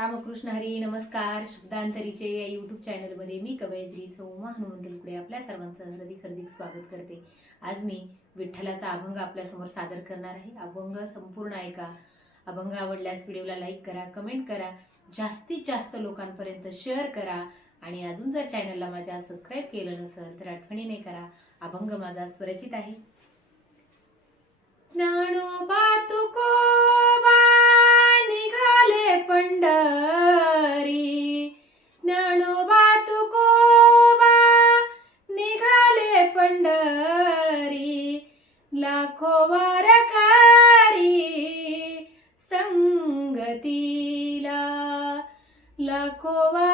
रामकृष्ण हरी नमस्कार. शब्दांतरीचे या यूट्यूब चॅनलमध्ये मी कवयित्री सौमा हनुमंतलपुढे आपल्या सर्वांचं हार्दिक हार्दिक स्वागत करते. आज मी विठ्ठलाचा अभंग आपल्यासमोर सादर करणार आहे. अभंग संपूर्ण ऐका. अभंग आवडल्यास व्हिडिओला लाईक करा कमेंट करा. जास्तीत जास्त लोकांपर्यंत शेअर करा. आणि अजून जर चॅनलला माझ्या सबस्क्राईब केलं नसेल तर आठवणीने करा. अभंग माझा स्वरचित आहे. ज्ञानोबा तुकोबा वरकारी संगतीला लखोवा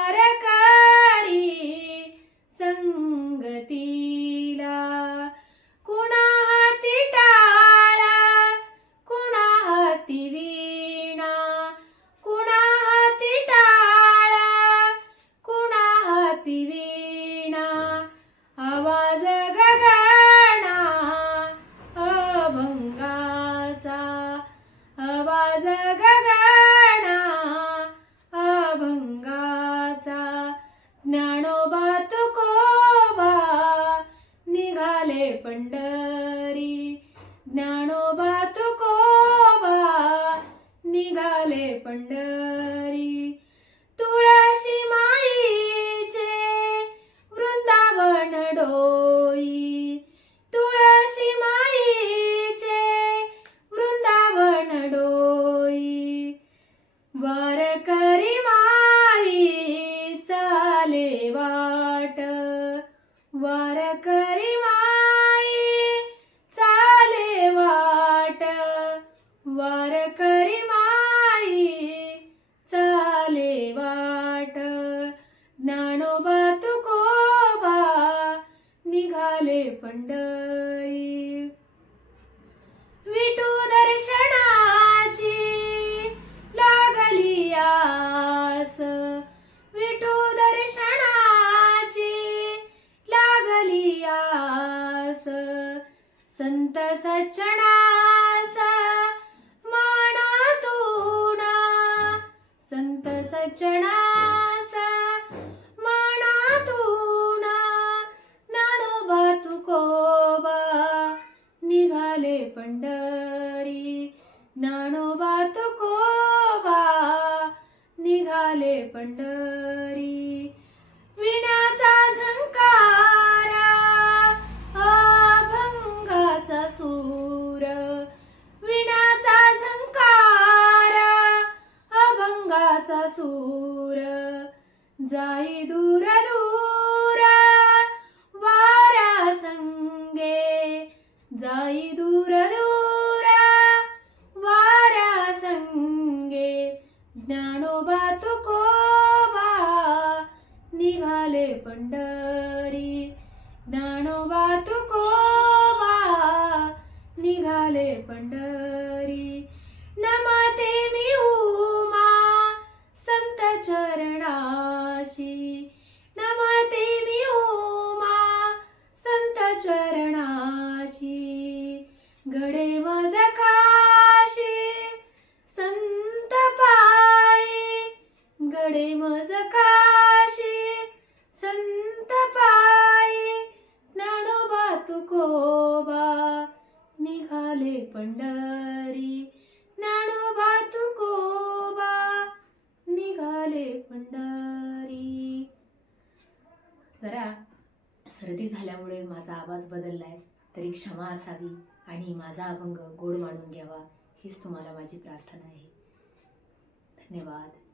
आवाज गगाणा अभंगाचा. ज्ञानोबा तुकोबा निघाले पंढरी. ज्ञानोबा तुकोबा निघाले पंढरी. तुळशी माईचे वृंदावन डो वाट वारकरी संत सज्जनास मनातून संत सज्जनास मनातून नानोबा तुकोबा निघाले पंढरी. नानोबा तुकोबा निघाले पंढरी. যায় দু घडे मज काशी संत पायी गडे मज काशी संत पायी ज्ञानोबा तुकोबा निघाले पंढरी. ज्ञानोबा तुकोबा निघाले पंढरी. जरा सर्दी झाल्यामुळे माझा आवाज बदललाय. तरी क्षमा असावी आणि माझा अभंग गोड मानून घ्यावा हीच तुम्हाला माझी प्रार्थना आहे. धन्यवाद.